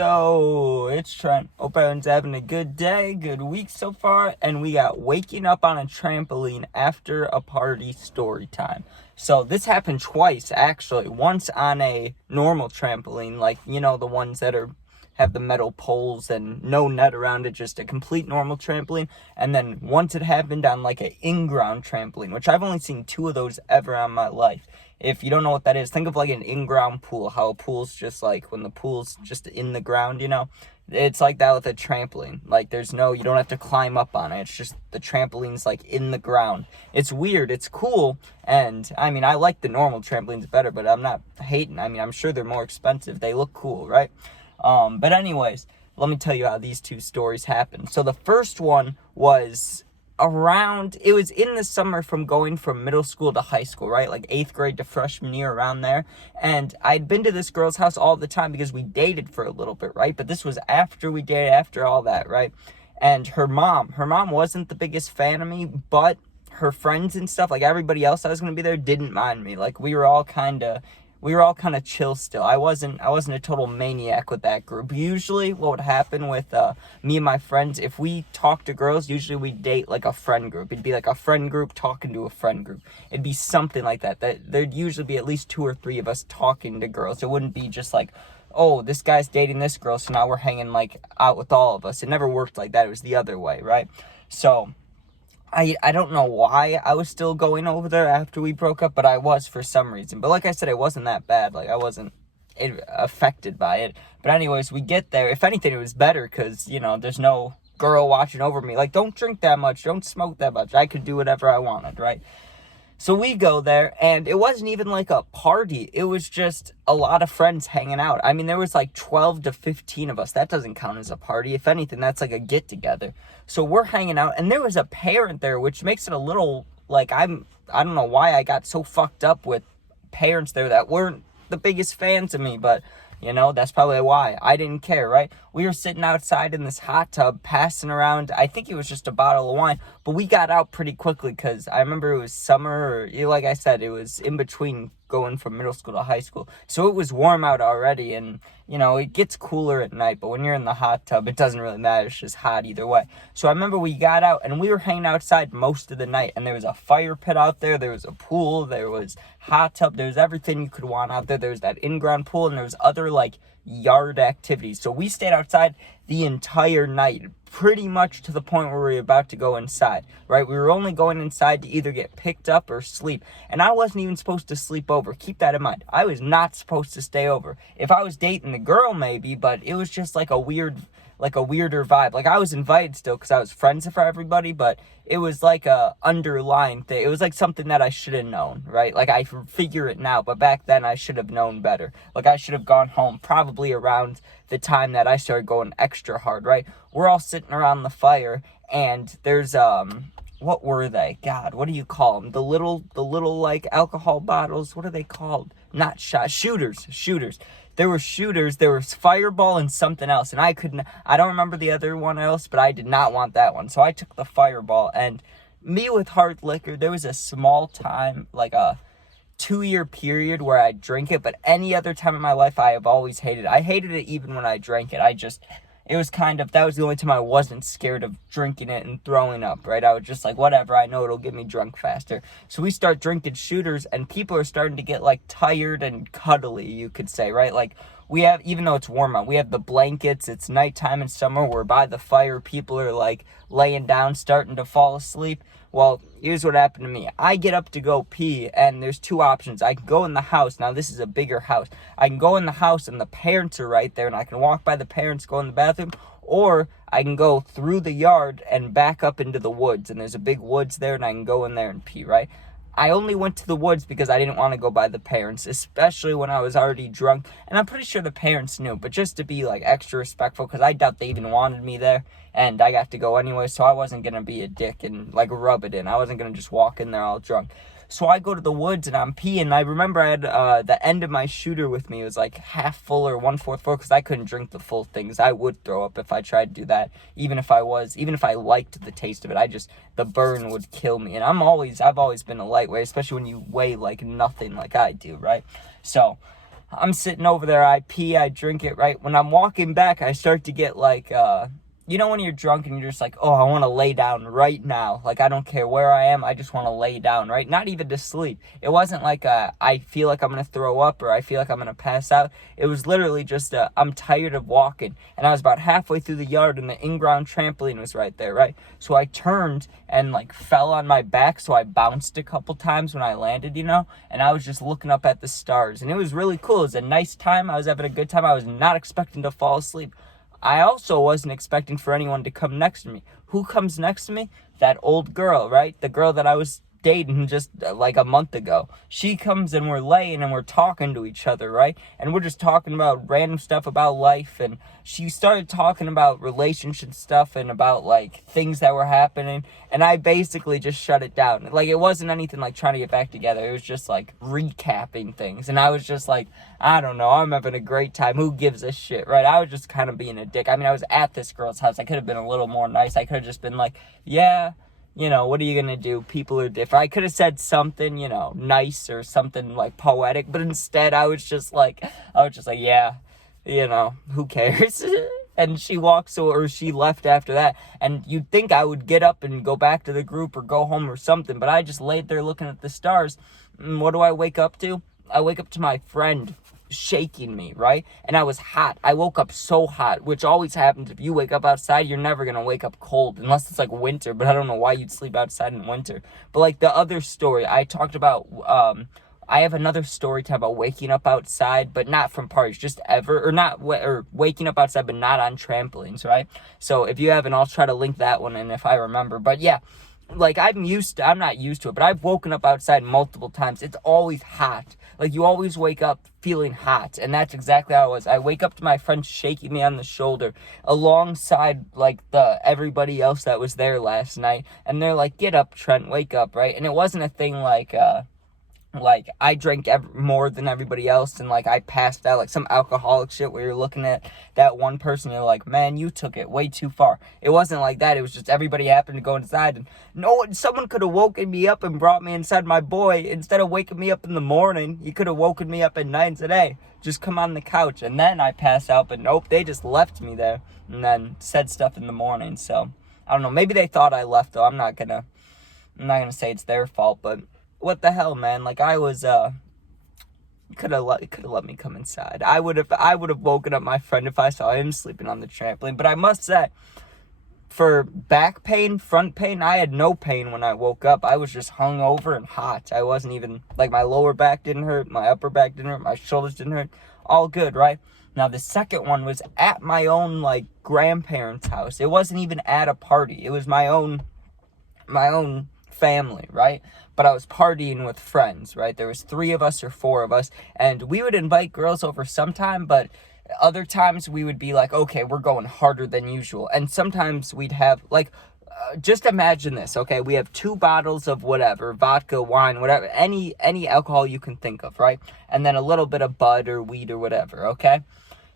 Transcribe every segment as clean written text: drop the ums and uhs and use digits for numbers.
So, it's Trent. Hope everyone's having a good day, good week so far, and we got waking up on a trampoline after a party story time. So, this happened twice, actually. Once on a normal trampoline, like, the ones that have the metal poles and no net around it, just a complete normal trampoline. And then once it happened on like an in-ground trampoline, which I've only seen 2 of those ever in my life. If you don't know what that is, think of like an in-ground pool, how a pool's just like when the pool's just in the ground, It's like that with a trampoline. Like you don't have to climb up on it. It's just the trampoline's like in the ground. It's weird. It's cool. And I mean, I like the normal trampolines better, but I'm not hating. I mean, I'm sure they're more expensive. They look cool, right? But anyways, let me tell you how these 2 stories happened. So the first one was it was in the summer from going from middle school to high school, right? Like 8th grade to freshman year, around there. And I'd been to this girl's house all the time because we dated for a little bit, right? But this was after we dated, after all that, right? And her mom wasn't the biggest fan of me, but her friends and stuff, like everybody else that was going to be there, didn't mind me. Like we were all kind of chill still. I wasn't a total maniac with that group. Usually what would happen with me and my friends, if we talk to girls, usually we date like a friend group. It'd be like a friend group talking to a friend group. It'd be something like that. There'd usually be at least 2 or 3 of us talking to girls. It wouldn't be just like, oh, this guy's dating this girl, so now we're hanging like out with all of us. It never worked like that. It was the other way, right? So I don't know why I was still going over there after we broke up, but I was for some reason. But like I said, it wasn't that bad. Like I wasn't affected by it. But anyways, we get there. If anything, it was better because, there's no girl watching over me. Like, don't drink that much. Don't smoke that much. I could do whatever I wanted, right? So we go there, and it wasn't even like a party. It was just a lot of friends hanging out. I mean, there was like 12 to 15 of us. That doesn't count as a party. If anything, that's like a get-together. So we're hanging out, and there was a parent there, which makes it a little, like, I don't know why I got so fucked up with parents there that weren't the biggest fans of me, but that's probably why. I didn't care, right? We were sitting outside in this hot tub, passing around. I think it was just a bottle of wine, but we got out pretty quickly because I remember it was summer, or like I said, it was in between going from middle school to high school. So it was warm out already, and, it gets cooler at night, but when you're in the hot tub, it doesn't really matter. It's just hot either way. So I remember we got out, and we were hanging outside most of the night, and there was a fire pit out there. There was a pool. There was hot tub. There was everything you could want out there. There was that in-ground pool, and there was other, like, yard activities. So we stayed outside the entire night, pretty much to the point where we were about to go inside, right? We were only going inside to either get picked up or sleep. And I wasn't even supposed to sleep over. Keep that in mind. I was not supposed to stay over. If I was dating the girl, maybe, but it was just like a weirder vibe. Like I was invited still because I was friends with everybody, but it was like a underlying thing. It was like something that I should have known, right? Like I figure it now, but back then I should have known better. Like I should have gone home probably around the time that I started going extra hard, right? We're all sitting around the fire, and there's what were they? God, what do you call them? The little like alcohol bottles. What are they called? Not shooters. There were shooters, there was Fireball and something else, and I don't remember the other one else, but I did not want that one, so I took the Fireball. And me with hard liquor, there was a small time, like a 2-year period where I drink it, but any other time in my life, I have always hated it. I hated it even when I drank it. It was that was the only time I wasn't scared of drinking it and throwing up, right? I was just like, whatever, I know it'll get me drunk faster. So we start drinking shooters, and people are starting to get, like, tired and cuddly, you could say, right? Like, we have, even though it's warm out, we have the blankets, it's nighttime in summer, we're by the fire, people are, like, laying down, starting to fall asleep. Well, here's what happened to me. I get up to go pee, and there's 2 options. I can go in the house. Now, this is a bigger house. I can go in the house, and the parents are right there, and I can walk by the parents, go in the bathroom, or I can go through the yard and back up into the woods, and there's a big woods there, and I can go in there and pee, right? I only went to the woods because I didn't want to go by the parents, especially when I was already drunk. And I'm pretty sure the parents knew, but just to be, like, extra respectful, because I doubt they even wanted me there, and I got to go anyway, so I wasn't going to be a dick and, like, rub it in. I wasn't going to just walk in there all drunk. So I go to the woods, and I'm peeing. I remember I had the end of my shooter with me. It was, like, half full or 1/4 full, because I couldn't drink the full thing, because I would throw up if I tried to do that, even if I liked the taste of it. The burn would kill me. And I've always been a lightweight, especially when you weigh, like, nothing like I do, right? So I'm sitting over there, I pee, I drink it, right? When I'm walking back, I start to get like, you know when you're drunk and you're just like, oh, I want to lay down right now. Like, I don't care where I am, I just want to lay down, right? Not even to sleep. It wasn't like I feel like I'm going to throw up or I feel like I'm going to pass out. It was literally just I'm tired of walking. And I was about halfway through the yard and the in-ground trampoline was right there, right? So I turned and like fell on my back, so I bounced a couple times when I landed, you know? And I was just looking up at the stars. And it was really cool. It was a nice time. I was having a good time. I was not expecting to fall asleep. I also wasn't expecting for anyone to come next to me. Who comes next to me? That old girl, right? The girl that I was dating just like a month ago. She comes and we're laying and we're talking to each other, right? And we're just talking about random stuff about life. And she started talking about relationship stuff and about like things that were happening. And I basically just shut it down. Like, it wasn't anything like trying to get back together. It was just like recapping things. And I was just like, I don't know, I'm having a great time. Who gives a shit, right? I was just kind of being a dick. I mean, I was at this girl's house. I could have been a little more nice. I could have just been like, yeah, you know, what are you gonna do? People are different. I could have said something, you know, nice or something like poetic, but instead I was just like, yeah, you know, who cares? And she walks, or she left after that. And you'd think I would get up and go back to the group or go home or something, but I just laid there looking at the stars. And what do I wake up to? I wake up to my friend shaking me, right? And I was hot. I woke up so hot, which always happens if you wake up outside. You're never gonna wake up cold unless it's like winter, but I don't know why you'd sleep outside in winter. But like the other story I talked about, I have another story time about waking up outside, but not from parties, just ever, or waking up outside, but not on trampolines, right? So if you haven't, I'll try to link that one in if I remember. But yeah, like I'm not used to it, but I've woken up outside multiple times. It's always hot. Like, you always wake up feeling hot, and that's exactly how it was. I wake up to my friend shaking me on the shoulder alongside like everybody else that was there last night, and they're like, get up, Trent, wake up, right? And it wasn't a thing like I drank more than everybody else and like I passed out, like some alcoholic shit where you're looking at that one person and you're like, man, you took it way too far. It wasn't like that. It was just everybody happened to go inside, and someone could have woken me up and brought me inside. My boy, instead of waking me up in the morning, he could have woken me up at night and said, hey, just come on the couch. And then I passed out, but nope, they just left me there and then said stuff in the morning. So I don't know, maybe they thought I left, though. I'm not gonna say it's their fault, but what the hell, man? Like, I was could have let me come inside. I would have woken up my friend if I saw him sleeping on the trampoline. But I must say, for back pain, front pain, I had no pain when I woke up. I was just hungover and hot. I wasn't even, like, my lower back didn't hurt, my upper back didn't hurt, my shoulders didn't hurt. All good, right? Now, the second one was at my own, like, grandparents' house. It wasn't even at a party. It was my own family, right? But I was partying with friends, right? There was 3 of us or 4 of us, and we would invite girls over sometime, but other times we would be like, okay, we're going harder than usual. And sometimes we'd have, like, just imagine this, okay? We have 2 bottles of whatever, vodka, wine, whatever, any alcohol you can think of, right? And then a little bit of bud or weed or whatever, okay?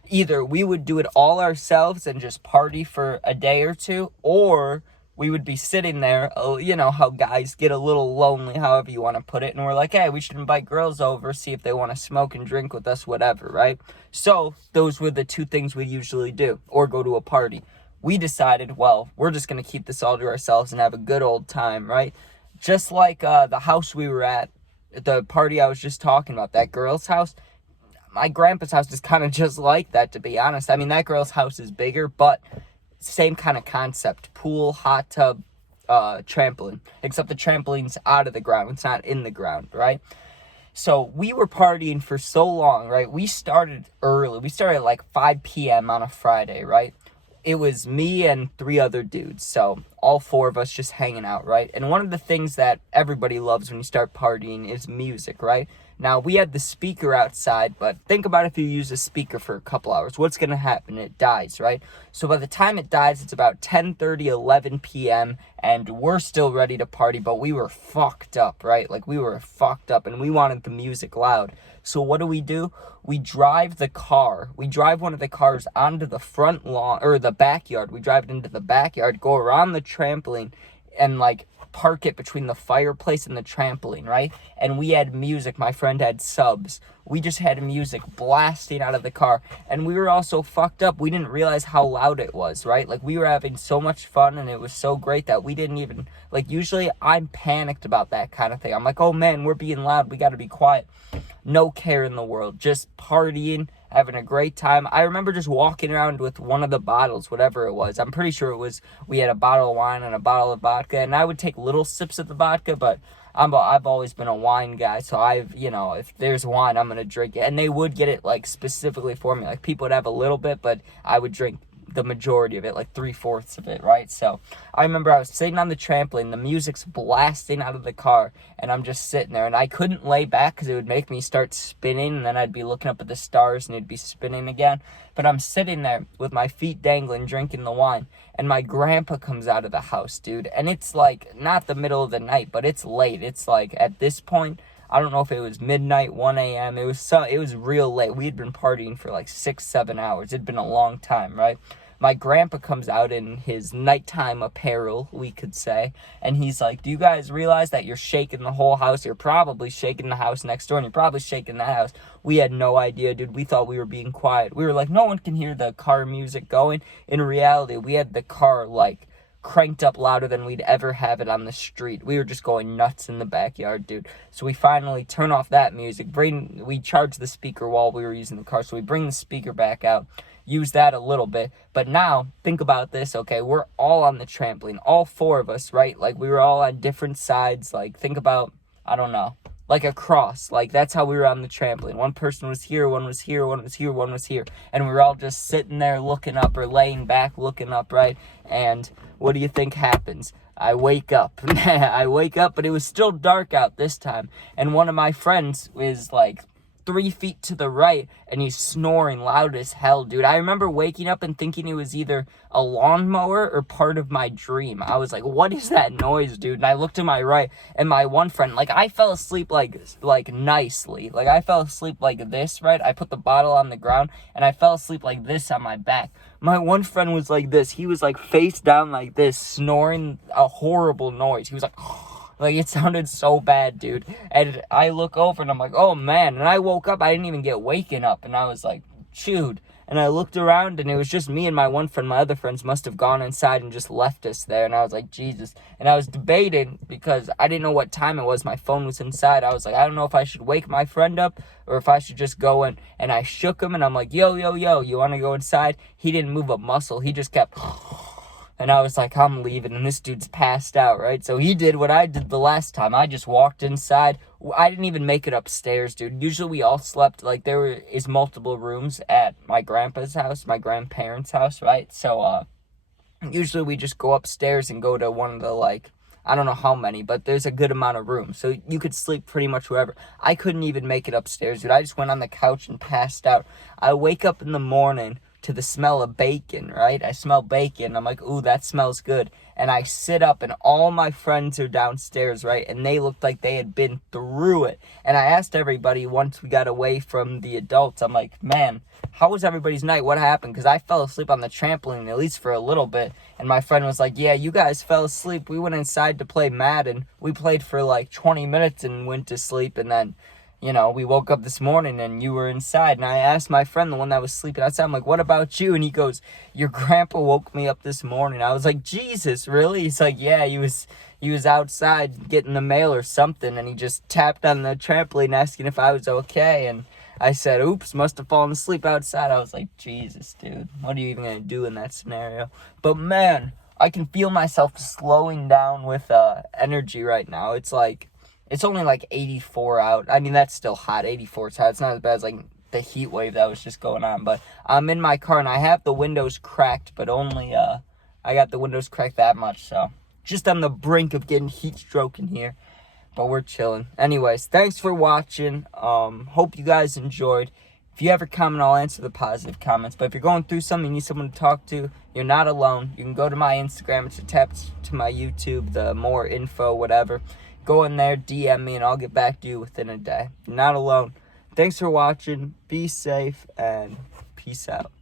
Either we would do it all ourselves and just party for a day or 2, or we would be sitting there, you know how guys get a little lonely, however you want to put it, and we're like, hey, we should invite girls over, see if they want to smoke and drink with us, whatever, right? So those were the 2 things we usually do, or go to a party. We decided, well, we're just going to keep this all to ourselves and have a good old time, right? Just like the house we were at, the party I was just talking about, that girl's house. My grandpa's house is kind of just like that, to be honest. I mean, that girl's house is bigger, but same kind of concept. Pool, hot tub, trampoline. Except the trampoline's out of the ground. It's not in the ground, right? So we were partying for so long, right? We started early. We started at like 5 p.m. on a Friday, right? It was me and 3 other dudes. So all 4 of us just hanging out, right? And one of the things that everybody loves when you start partying is music, right? Now, we had the speaker outside, but think about if you use a speaker for a couple hours. What's going to happen? It dies, right? So by the time it dies, it's about 10:30, 11 p.m., and we're still ready to party, but we were fucked up, right? Like, we were fucked up, and we wanted the music loud. So what do? We drive the car. We drive one of the cars onto the front lawn, or the backyard. We drive it into the backyard, go around the trampoline, and like park it between the fireplace and the trampoline, right? And we had music. My friend had subs. We just had music blasting out of the car. And we were all so fucked up, we didn't realize how loud it was, right? Like, we were having so much fun, and it was so great that we didn't even, like, usually I'm panicked about that kind of thing. I'm like, oh man, we're being loud. We got to be quiet. No care in the world. Just partying, having a great time. I remember just walking around with one of the bottles, whatever it was. I'm pretty sure it was, we had a bottle of wine and a bottle of vodka, and I would take little sips of the vodka, but I've always been a wine guy, so if there's wine, I'm going to drink it. And they would get it, like, specifically for me. Like, people would have a little bit, but I would drink the majority of it, like 3/4 of it, right? So I remember I was sitting on the trampoline, the music's blasting out of the car, and I'm just sitting there, and I couldn't lay back because it would make me start spinning, and then I'd be looking up at the stars, and it'd be spinning again. But I'm sitting there with my feet dangling, drinking the wine, and my grandpa comes out of the house, dude, and it's like not the middle of the night, but it's late. It's like, at this point, I don't know if it was midnight, 1 a.m. It was real late. We had been partying for like 6-7 hours. It'd been a long time, right? My grandpa comes out in his nighttime apparel, we could say, and he's like, do you guys realize that you're shaking the whole house? You're probably shaking the house next door, and you're probably shaking that house. We had no idea, dude. We thought we were being quiet. We were like, no one can hear the car music going. In reality, we had the car, like, cranked up louder than we'd ever have it on the street. We were just going nuts in the backyard, dude. So we finally turn off that music. We charged the speaker while we were using the car, so we bring the speaker back out, use that a little bit. But now, think about this, okay? We're all on the trampoline, all 4 of us, right? Like, we were all on different sides. Like, think about, I don't know, like a cross. Like, that's how we were on the trampoline. One person was here, one was here, one was here, one was here. And we were all just sitting there looking up, or laying back looking up, right? And what do you think happens? I wake up. But it was still dark out this time. And one of my friends is like 3 feet to the right, and he's snoring loud as hell, dude. I remember waking up and thinking it was either a lawnmower or part of my dream. I was like, what is that noise, dude? And I looked to my right, and my one friend, like, I fell asleep like nicely. Like, I fell asleep like this, right? I put the bottle on the ground, and I fell asleep like this on my back. My one friend was like this. He was like face down like this, snoring a horrible noise. He was like, like, it sounded so bad, dude. And I look over, and I'm like, oh, man. And I woke up. I didn't even get waken up. And I was like, chewed. And I looked around, and it was just me and my one friend. My other friends must have gone inside and just left us there. And I was like, Jesus. And I was debating because I didn't know what time it was. My phone was inside. I was like, I don't know if I should wake my friend up or if I should just go in. And I shook him, and I'm like, yo, you want to go inside? He didn't move a muscle. He just kept... And I was like, I'm leaving, and this dude's passed out, right? So he did what I did the last time. I just walked inside. I didn't even make it upstairs, dude. Usually we all slept, like, is multiple rooms at my grandpa's house, my grandparents' house, right? So, usually we just go upstairs and go to one of the, like, I don't know how many, but there's a good amount of rooms. So you could sleep pretty much wherever. I couldn't even make it upstairs, dude. I just went on the couch and passed out. I wake up in the morning to the smell of bacon, right? I smell bacon. I'm like, ooh, that smells good. And I sit up, and all my friends are downstairs, right? And they looked like they had been through it. And I asked everybody once we got away from the adults, I'm like, man, how was everybody's night? What happened? Because I fell asleep on the trampoline, at least for a little bit. And my friend was like, yeah, you guys fell asleep. We went inside to play Madden. We played for like 20 minutes and went to sleep. And then, you know, we woke up this morning and you were inside. And I asked my friend, the one that was sleeping outside, I'm like, what about you? And he goes, your grandpa woke me up this morning. I was like, Jesus, really? He's like, yeah, he was outside getting the mail or something. And he just tapped on the trampoline asking if I was okay. And I said, oops, must have fallen asleep outside. I was like, Jesus, dude, what are you even going to do in that scenario? But man, I can feel myself slowing down with energy right now. It's like, it's only like 84 out. I mean, that's still hot. 84 is hot. It's not as bad as like the heat wave that was just going on. But I'm in my car and I have the windows cracked, but only I got the windows cracked that much. So just on the brink of getting heat stroke in here. But we're chilling. Anyways, thanks for watching. Hope you guys enjoyed. If you ever comment, I'll answer the positive comments. But if you're going through something, you need someone to talk to, you're not alone. You can go to my Instagram. It's attached to my YouTube, the more info, whatever. Go in there, DM me, and I'll get back to you within a day. You're not alone. Thanks for watching. Be safe, and peace out.